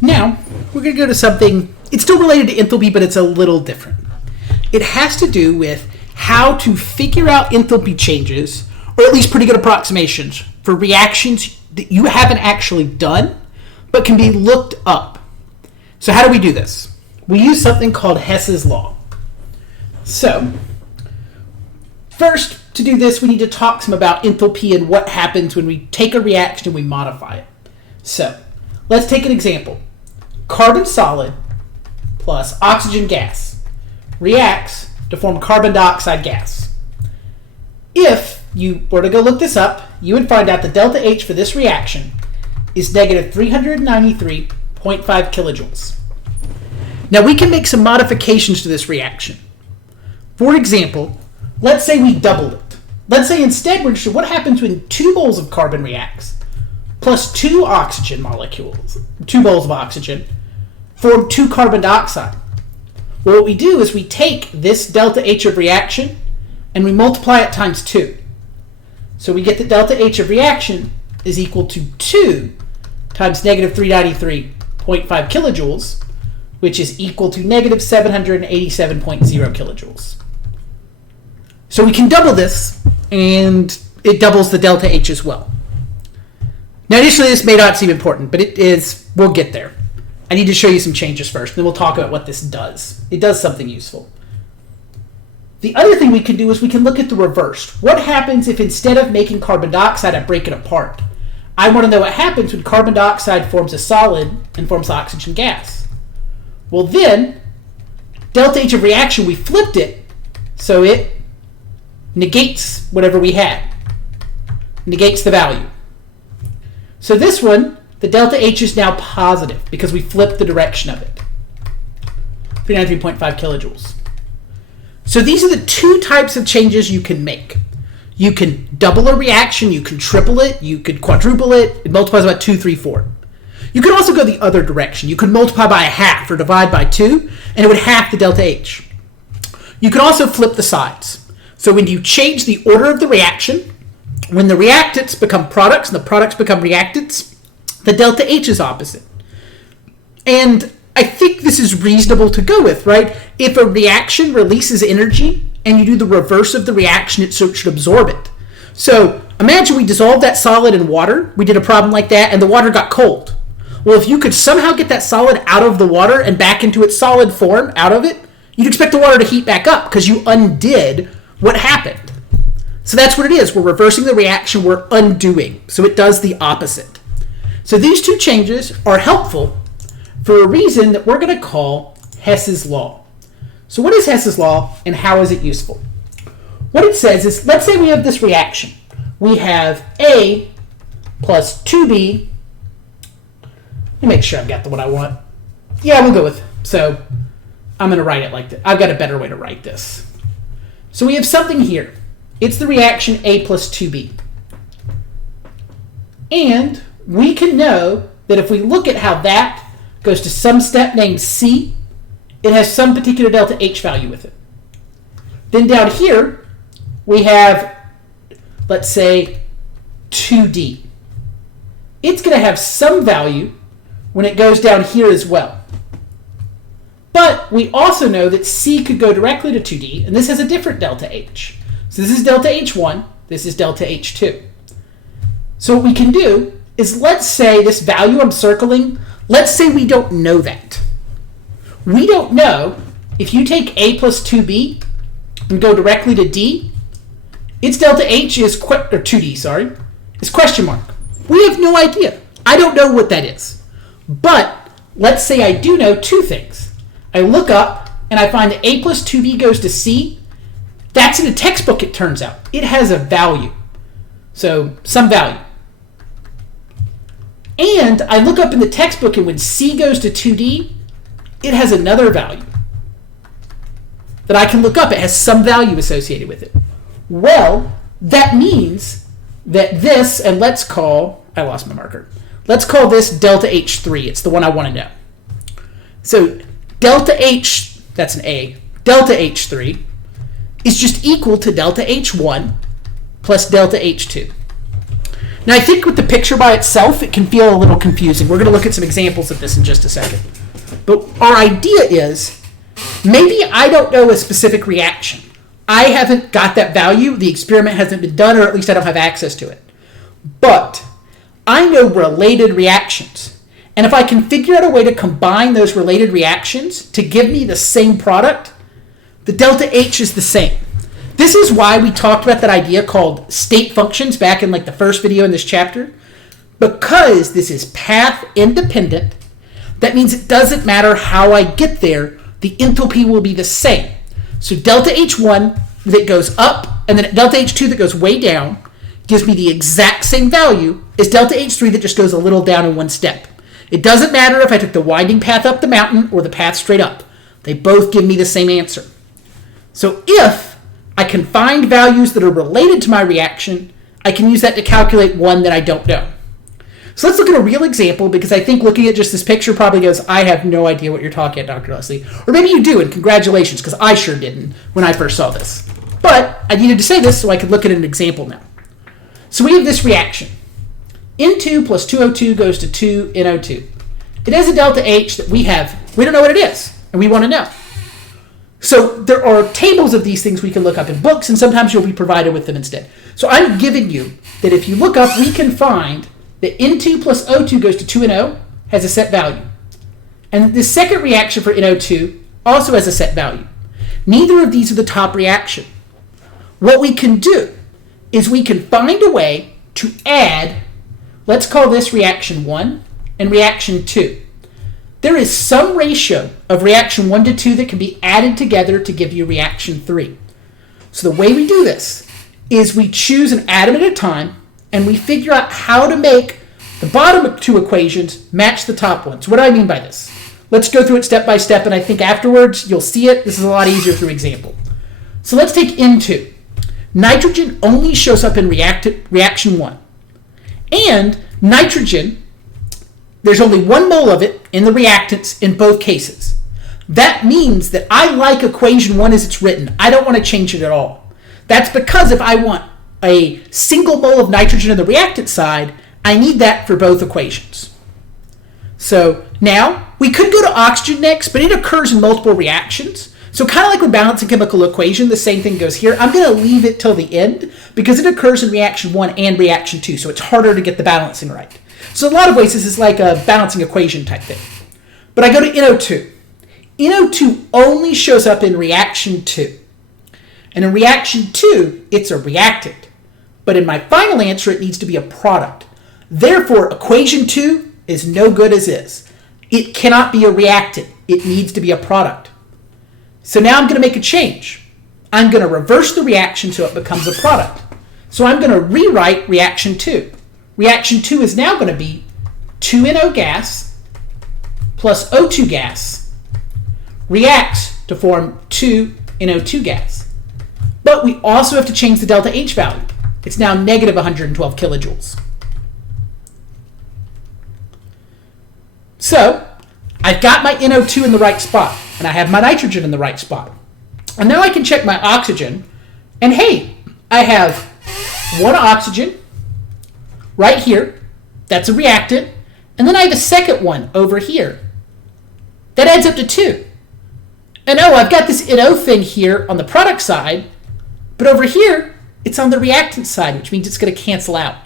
Now, we're going to go to something, it's still related to enthalpy, but it's a little different. It has to do with how to figure out enthalpy changes, or at least pretty good approximations, for reactions that you haven't actually done, but can be looked up. So how do we do this? We use something called Hess's law. So, first, to do this, we need to talk some about enthalpy and what happens when we take a reaction and we modify it. So, let's take an example. Carbon solid plus oxygen gas reacts to form carbon dioxide gas. If you were to go look this up, you would find out the delta H for this reaction is negative 393.5 kilojoules. Now we can make some modifications to this reaction. For example, let's say we doubled it. Let's say instead we're interested in what happens when 2 moles of carbon reacts plus 2 oxygen molecules, 2 moles of oxygen, form 2 carbon dioxide. Well, what we do is we take this delta H of reaction and we multiply it times 2. So we get the delta H of reaction is equal to 2 times negative 393.5 kilojoules, which is equal to negative 787.0 kilojoules. So we can double this, and it doubles the delta H as well. Now, initially, this may not seem important, but it is. We'll get there. I need to show you some changes first, then we'll talk about what this does. It does something useful. The other thing we can do is we can look at the reverse. What happens if instead of making carbon dioxide, I break it apart? I want to know what happens when carbon dioxide forms a solid and forms oxygen gas. Well then, delta H of reaction, we flipped it, so it negates whatever we had. Negates the value. So this one, the delta H is now positive because we flipped the direction of it. 393.5 kilojoules. So these are the 2 types of changes you can make. You can double a reaction, you can triple it, you could quadruple it. It multiplies by 2, 3, 4. You could also go the other direction. You could multiply by a half or divide by 2, and it would half the delta H. You could also flip the sides. So when you change the order of the reaction, when the reactants become products and the products become reactants, the delta H is opposite. And I think this is reasonable to go with, right? If a reaction releases energy and you do the reverse of the reaction, it should absorb it. So imagine we dissolved that solid in water. We did a problem like that, and the water got cold. Well, if you could somehow get that solid out of the water and back into its solid form, out of it, you'd expect the water to heat back up because you undid what happened. So that's what it is. We're reversing the reaction, we're undoing. So it does the opposite. So these 2 changes are helpful for a reason that we're going to call Hess's law. So what is Hess's law and how is it useful? What it says is, let's say we have this reaction. We have A plus 2B. Let me make sure I've got the one I want. Yeah, we'll go with. So I'm going to write it like this. I've got a better way to write this. So we have something here. It's the reaction A plus 2B. And we can know that if we look at how that goes to some step named C, it has some particular delta H value with it. Then down here, we have, let's say, 2D. It's going to have some value when it goes down here as well. But we also know that C could go directly to 2D, and this has a different delta H. So this is delta H1, this is delta H2. So what we can do is, let's say this value I'm circling, let's say we don't know that. We don't know if you take A plus 2B and go directly to D, its delta H is, or 2D, sorry, is question mark. We have no idea. I don't know what that is. But let's say I do know 2 things. I look up and I find that A plus 2B goes to C. That's in a textbook, it turns out. It has a value. So some value. And I look up in the textbook, and when C goes to 2D, it has another value that I can look up. It has some value associated with it. Well, that means that this, and let's call, I lost my marker. Let's call this delta H3. It's the one I want to know. So delta H, that's an A, delta H3 is just equal to delta H1 plus delta H2. Now, I think with the picture by itself, it can feel a little confusing. We're going to look at some examples of this in just a second. But our idea is, maybe I don't know a specific reaction. I haven't got that value. The experiment hasn't been done, or at least I don't have access to it. But I know related reactions. And if I can figure out a way to combine those related reactions to give me the same product, the delta H is the same. This is why we talked about that idea called state functions back in like the first video in this chapter. Because this is path independent, that means it doesn't matter how I get there, the enthalpy will be the same. So delta H1 that goes up and then delta H2 that goes way down gives me the exact same value as delta H3 that just goes a little down in one step. It doesn't matter if I took the winding path up the mountain or the path straight up. They both give me the same answer. So if I can find values that are related to my reaction, I can use that to calculate one that I don't know. So let's look at a real example, because I think looking at just this picture probably goes, I have no idea what you're talking about, Dr. Leslie. Or maybe you do, and congratulations, because I sure didn't when I first saw this. But I needed to say this so I could look at an example now. So we have this reaction. N2 plus 2O2 goes to 2NO2. It has a delta H that we don't know what it is, and we want to know. So there are tables of these things we can look up in books, and sometimes you'll be provided with them instead. So I'm giving you that if you look up, we can find that N2 plus O2 goes to 2NO has a set value. And the second reaction for NO2 also has a set value. Neither of these are the top reaction. What we can do is we can find a way to add, let's call this reaction 1 and reaction 2. There is some ratio of reaction 1 to 2 that can be added together to give you reaction 3. So the way we do this is we choose an atom at a time, and we figure out how to make the bottom two equations match the top one. So what do I mean by this? Let's go through it step by step, and I think afterwards you'll see it. This is a lot easier through example. So let's take N2. Nitrogen only shows up in reaction 1. And nitrogen, there's only 1 mole of it in the reactants in both cases. That means that I like equation 1 as it's written. I don't want to change it at all. That's because if I want a single mole of nitrogen on the reactant side, I need that for both equations. So now we could go to oxygen next, but it occurs in multiple reactions. So kind of like with balancing chemical equation, the same thing goes here. I'm going to leave it till the end because it occurs in reaction 1 and reaction 2, so it's harder to get the balancing right. So in a lot of ways, this is like a balancing equation type thing. But I go to NO2. NO2 only shows up in reaction 2. And in reaction 2, it's a reactant. But in my final answer, it needs to be a product. Therefore, equation 2 is no good as is. It cannot be a reactant. It needs to be a product. So now I'm going to make a change. I'm going to reverse the reaction so it becomes a product. So I'm going to rewrite reaction 2. Reaction 2 is now going to be 2NO gas plus O2 gas reacts to form 2NO2 gas. But we also have to change the delta H value. It's now negative 112 kilojoules. So I've got my NO2 in the right spot, and I have my nitrogen in the right spot. And now I can check my oxygen, and hey, I have 1 oxygen right here. That's a reactant. And then I have a second one over here. That adds up to 2. And oh, I've got this NO thing here on the product side, but over here, it's on the reactant side, which means it's going to cancel out.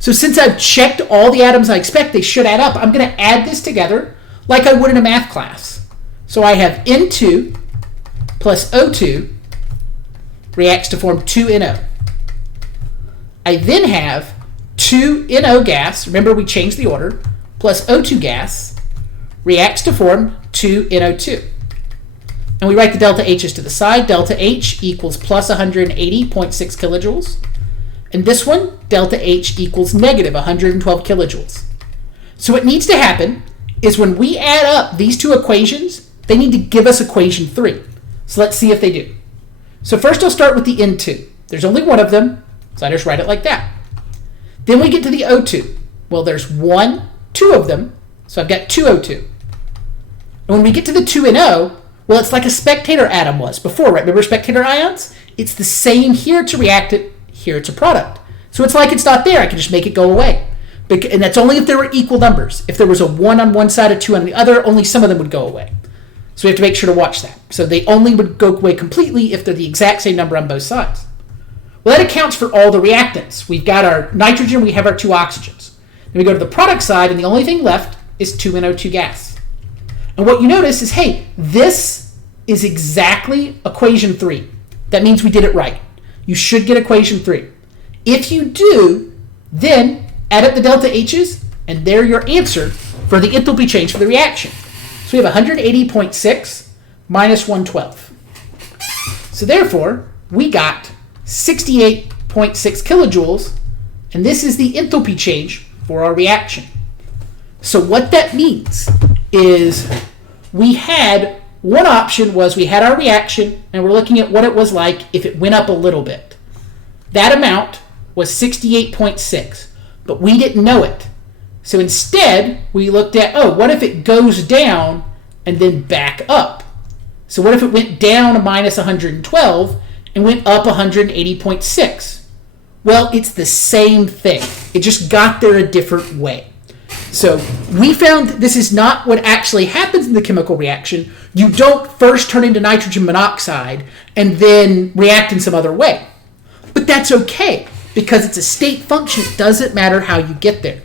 So since I've checked all the atoms I expect they should add up, I'm going to add this together like I would in a math class. So I have N2 plus O2 reacts to form 2NO. I then have 2NO gas, remember we changed the order, plus O2 gas reacts to form 2NO2. And we write the delta H's to the side. Delta H equals plus 180.6 kilojoules. And this one, delta H equals negative 112 kilojoules. So what needs to happen is when we add up these two equations, they need to give us equation 3. So let's see if they do. So first I'll start with the N2. There's only one of them, so I just write it like that. Then we get to the O2. Well, there's 2 of them, so I've got 2O2. And when we get to the 2NO, well, it's like a spectator atom was before, right? Remember spectator ions? It's the same here, it's a reactant, here it's a product. So it's like it's not there. I can just make it go away. And that's only if there were equal numbers. If there was a 1 on one side, a 2 on the other, only some of them would go away. So we have to make sure to watch that. So they only would go away completely if they're the exact same number on both sides. Well, that accounts for all the reactants. We've got our nitrogen, we have our 2 oxygens. Then we go to the product side, and the only thing left is 2NO2 gas. And what you notice is, hey, this is exactly equation 3. That means we did it right. You should get equation 3. If you do, then add up the delta H's, and they're your answer for the enthalpy change for the reaction. So we have 180.6 minus 112. So therefore, we got 68.6 kilojoules, and this is the enthalpy change for our reaction. So what that means is we had one option was we had our reaction, and we're looking at what it was like if it went up a little bit. That amount was 68.6, but we didn't know it. So instead, we looked at, what if it goes down and then back up? So what if it went down a minus 112 and went up 180.6? Well, it's the same thing. It just got there a different way. So we found this is not what actually happens in the chemical reaction. You don't first turn into nitrogen monoxide and then react in some other way. But that's okay, because it's a state function. It doesn't matter how you get there.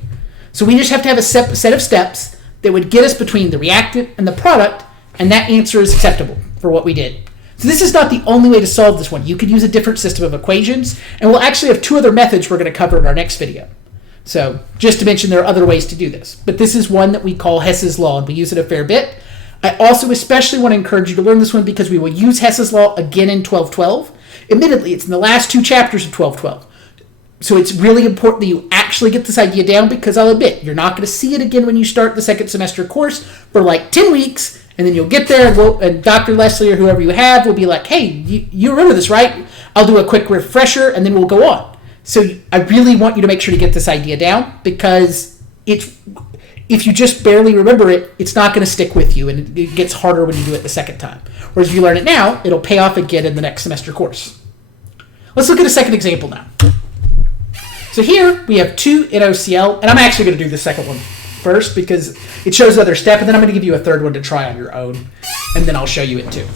So we just have to have a set of steps that would get us between the reactant and the product, and that answer is acceptable for what we did. So this is not the only way to solve this one. You could use a different system of equations, and we'll actually have 2 other methods we're going to cover in our next video. So just to mention, there are other ways to do this. But this is one that we call Hess's law, and we use it a fair bit. I also especially want to encourage you to learn this one because we will use Hess's law again in 1212. Admittedly, it's in the last 2 chapters of 1212. So it's really important that you actually get this idea down, because I'll admit, you're not going to see it again when you start the second semester course for like 10 weeks, and then you'll get there, and Dr. Leslie or whoever you have will be like, hey, you remember this, right? I'll do a quick refresher, and then we'll go on. So I really want you to make sure to get this idea down, because if you just barely remember it, it's not going to stick with you, and it gets harder when you do it the second time. Whereas if you learn it now, it'll pay off again in the next semester course. Let's look at a second example now. So here we have 2NOCl, and I'm actually going to do the second one first because it shows another step, and then I'm going to give you a third one to try on your own, and then I'll show you it too.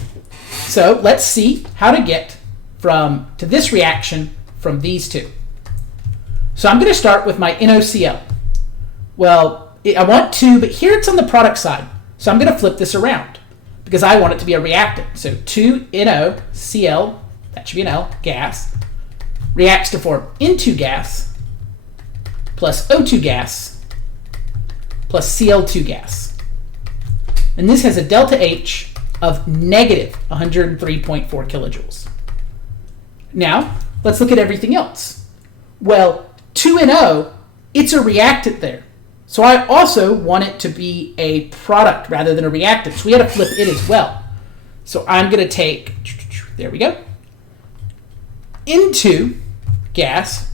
So let's see how to get to this reaction from these two. So I'm going to start with my NOCl. Well, I want to, but here it's on the product side. So I'm going to flip this around because I want it to be a reactant. So 2NOCl, that should be an L, gas, reacts to form N2 gas plus O2 gas plus Cl2 gas. And this has a delta H of negative 103.4 kilojoules. Now, let's look at everything else. Well, 2NO, it's a reactant there. So I also want it to be a product rather than a reactant. So we had to flip it as well. So I'm going to take, there we go, N2 gas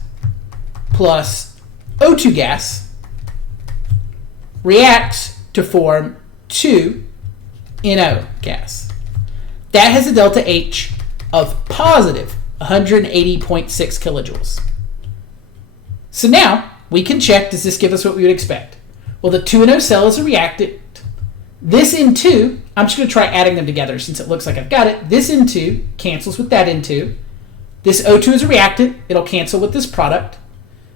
plus O2 gas reacts to form 2NO gas. That has a delta H of positive 180.6 kilojoules. So now we can check, does this give us what we would expect? Well, the 2NO cell is a reactant. This N2, I'm just going to try adding them together since it looks like I've got it. This N2 cancels with that N2. This O2 is a reactant. It'll cancel with this product.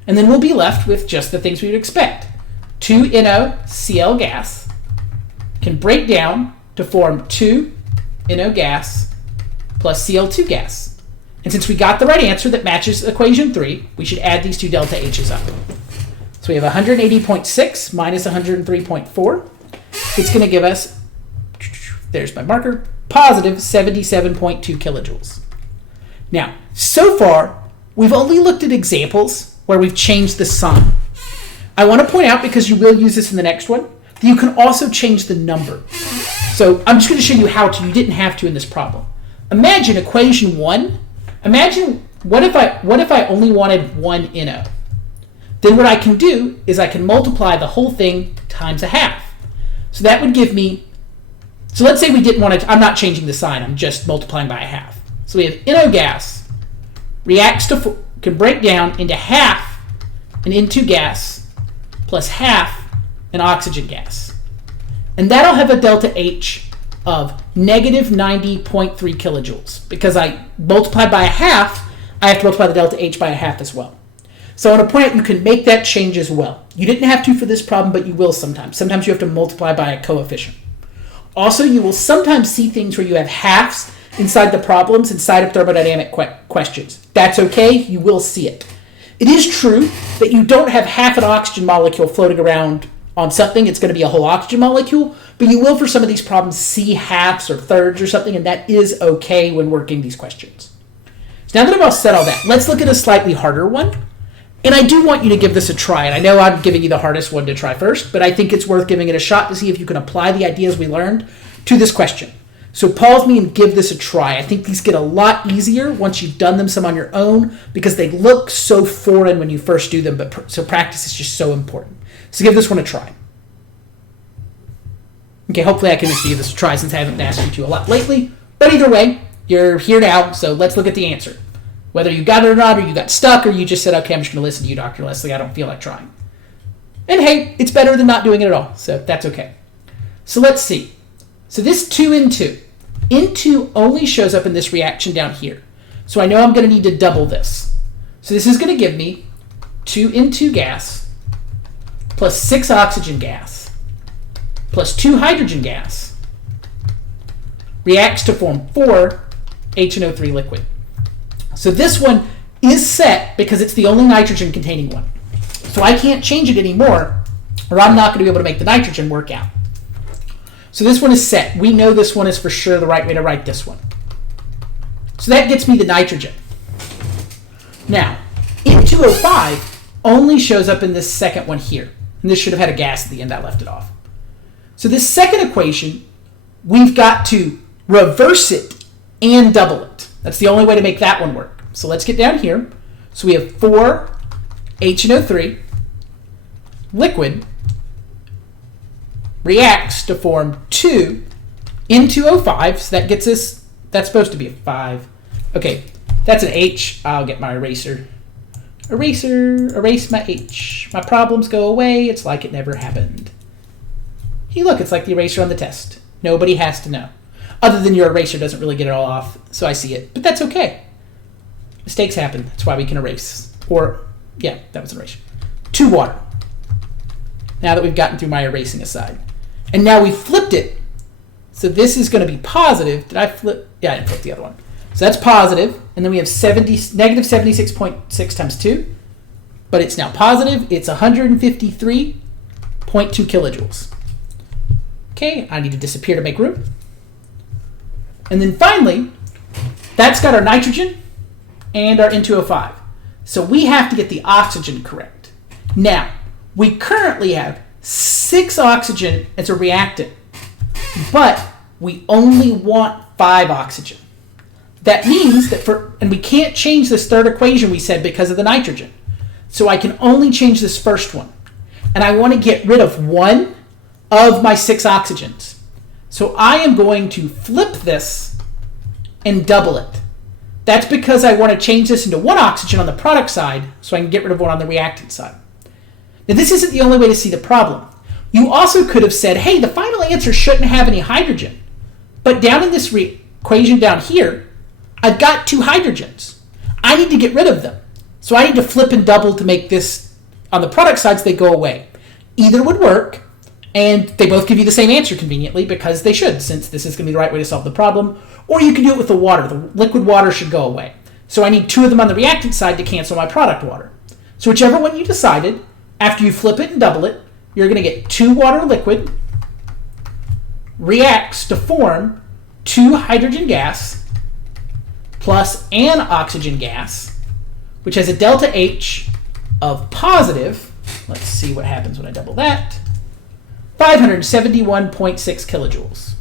And then we'll be left with just the things we would expect. 2NOCl gas can break down to form 2NO gas plus Cl2 gas. And since we got the right answer that matches equation 3, we should add these two delta H's up. So we have 180.6 minus 103.4. It's going to give us, there's my marker, positive 77.2 kilojoules. Now, so far, we've only looked at examples where we've changed the sign. I want to point out, because you will use this in the next one, that you can also change the number. So I'm just going to show you how to. You didn't have to in this problem. Imagine equation 1. Imagine, what if I only wanted one NO? Then what I can do is I can multiply the whole thing times a half. So that would give me, so let's say we didn't want to, I'm not changing the sign, I'm just multiplying by a half. So we have NO gas reacts to, can break down into half an N2 gas plus half an oxygen gas. And that'll have a delta H of negative 90.3 kilojoules. Because I multiplied by a half, I have to multiply the delta H by a half as well. So I want to point out you can make that change as well. You didn't have to for this problem, but you will sometimes. Sometimes you have to multiply by a coefficient. Also, you will sometimes see things where you have halves inside the problems, inside of thermodynamic questions. That's okay, you will see it. It is true that you don't have half an oxygen molecule floating around on something. It's going to be a whole oxygen molecule, but you will for some of these problems see halves or thirds or something, and that is okay when working these questions. So now that I've all said all that, let's look at a slightly harder one. And I do want you to give this a try. And I know I'm giving you the hardest one to try first, but I think it's worth giving it a shot to see if you can apply the ideas we learned to this question. So pause me and give this a try. I think these get a lot easier once you've done them some on your own because they look so foreign when you first do them, but so practice is just so important. So give this one a try. Okay, hopefully I can just give this a try since I haven't asked you to a lot lately. But either way, you're here now, so let's look at the answer. Whether you got it or not, or you got stuck, or you just said, okay, I'm just going to listen to you, Dr. Leslie. I don't feel like trying. And hey, it's better than not doing it at all, so that's okay. So let's see. So this 2N2. N2 only shows up in this reaction down here. So I know I'm going to need to double this. So this is going to give me 2N2 gas plus 6 oxygen gas plus 2 hydrogen gas reacts to form 4 HNO3 liquid. So this one is set because it's the only nitrogen containing one. So I can't change it anymore or I'm not going to be able to make the nitrogen work out. So this one is set. We know this one is for sure the right way to write this one. So that gets me the nitrogen. Now, N2O5 only shows up in this second one here. And this should have had a gas at the end. I left it off. So this second equation, we've got to reverse it and double it. That's the only way to make that one work. So let's get down here. So we have 4 HNO3 liquid reacts to form 2 N2O5. So that gets us, that's supposed to be a 5. Okay, that's an H. I'll get my eraser. Erase my H. My problems go away. It's like it never happened. Hey, look, it's like the eraser on the test. Nobody has to know. Other than your eraser doesn't really get it all off, so I see it. But that's okay. Mistakes happen. That's why we can erase. Or, yeah, that was an erasure. 2 water. Now that we've gotten through my erasing aside. And now we flipped it. So this is going to be positive. Did I flip? Yeah, I didn't flip the other one. So that's positive. And then we have negative 76.6 times 2. But it's now positive. It's 153.2 kilojoules. Okay, I need to disappear to make room. And then finally, that's got our nitrogen and our N2O5. So we have to get the oxygen correct. Now, we currently have 6 oxygen as a reactant, but we only want 5 oxygen. That means that and we can't change this third equation we said because of the nitrogen. So I can only change this first one. And I want to get rid of 1 of my 6 oxygens. So I am going to flip this and double it. That's because I want to change this into 1 oxygen on the product side so I can get rid of 1 on the reactant side. Now this isn't the only way to see the problem. You also could have said, hey, the final answer shouldn't have any hydrogen. But down in this equation down here, I've got 2 hydrogens. I need to get rid of them. So I need to flip and double to make this, on the product sides, they go away. Either would work, and they both give you the same answer conveniently because they should, since this is going to be the right way to solve the problem. Or you can do it with the water. The liquid water should go away. So I need 2 of them on the reactant side to cancel my product water. So whichever one you decided, after you flip it and double it, you're going to get 2 water liquid reacts to form 2 hydrogen gas plus an oxygen gas, which has a delta H of positive, let's see what happens when I double that, 571.6 kilojoules.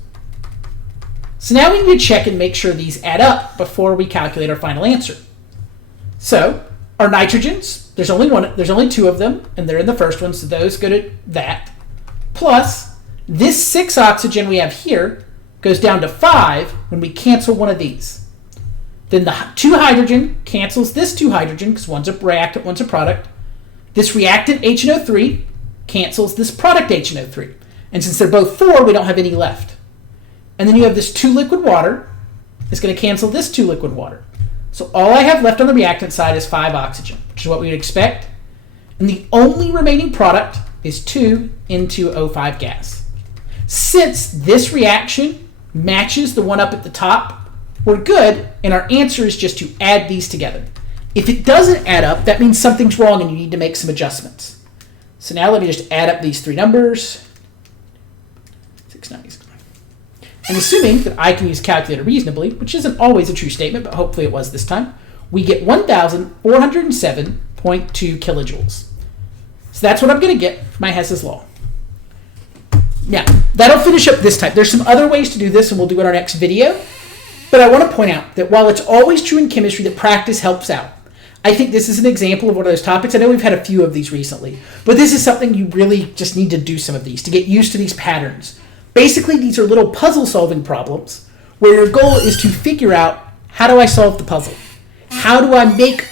So now we need to check and make sure these add up before we calculate our final answer. So our nitrogens, there's only 2 of them, and they're in the first one, so those go to that. Plus, this 6 oxygen we have here goes down to 5 when we cancel one of these. Then the 2 hydrogen cancels this 2 hydrogen because one's a reactant, one's a product. This reactant HNO3 cancels this product HNO3. And since they're both 4, we don't have any left. And then you have this 2 liquid water. It's going to cancel this 2 liquid water. So all I have left on the reactant side is 5 oxygen, which is what we would expect. And the only remaining product is 2 N2O5 gas. Since this reaction matches the one up at the top, we're good, and our answer is just to add these together. If it doesn't add up, that means something's wrong and you need to make some adjustments. So now let me just add up these 3 numbers. 690. And assuming that I can use a calculator reasonably, which isn't always a true statement, but hopefully it was this time, we get 1,407.2 kilojoules. So that's what I'm going to get for my Hess's law. Now, that'll finish up this time. There's some other ways to do this, and we'll do it in our next video. But I want to point out that while it's always true in chemistry that practice helps out, I think this is an example of one of those topics. I know we've had a few of these recently, but this is something you really just need to do some of these to get used to these patterns. Basically, these are little puzzle-solving problems where your goal is to figure out, how do I solve the puzzle? How do I make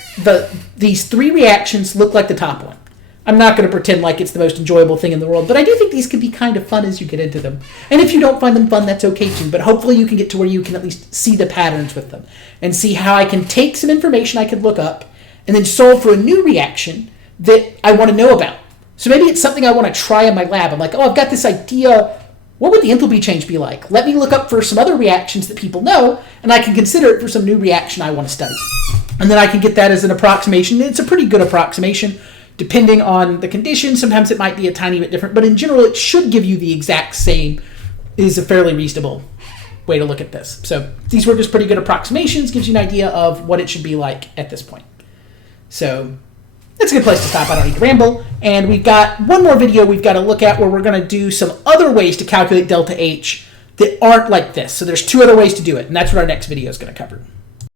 these 3 reactions look like the top one? I'm not going to pretend like it's the most enjoyable thing in the world, but I do think these can be kind of fun as you get into them. And if you don't find them fun, that's okay too. But hopefully you can get to where you can at least see the patterns with them and see how I can take some information I could look up and then solve for a new reaction that I want to know about. So maybe it's something I want to try in my lab. I'm like, oh, I've got this idea. What would the enthalpy change be like? Let me look up for some other reactions that people know, and I can consider it for some new reaction I want to study. And then I can get that as an approximation. It's a pretty good approximation, depending on the conditions. Sometimes it might be a tiny bit different, but in general, it should give you the exact same. It is a fairly reasonable way to look at this. So these were just pretty good approximations, gives you an idea of what it should be like at this point. So that's a good place to stop. I don't need to ramble. And we've got one more video we've got to look at where we're going to do some other ways to calculate delta H that aren't like this. So there's 2 other ways to do it, and that's what our next video is going to cover.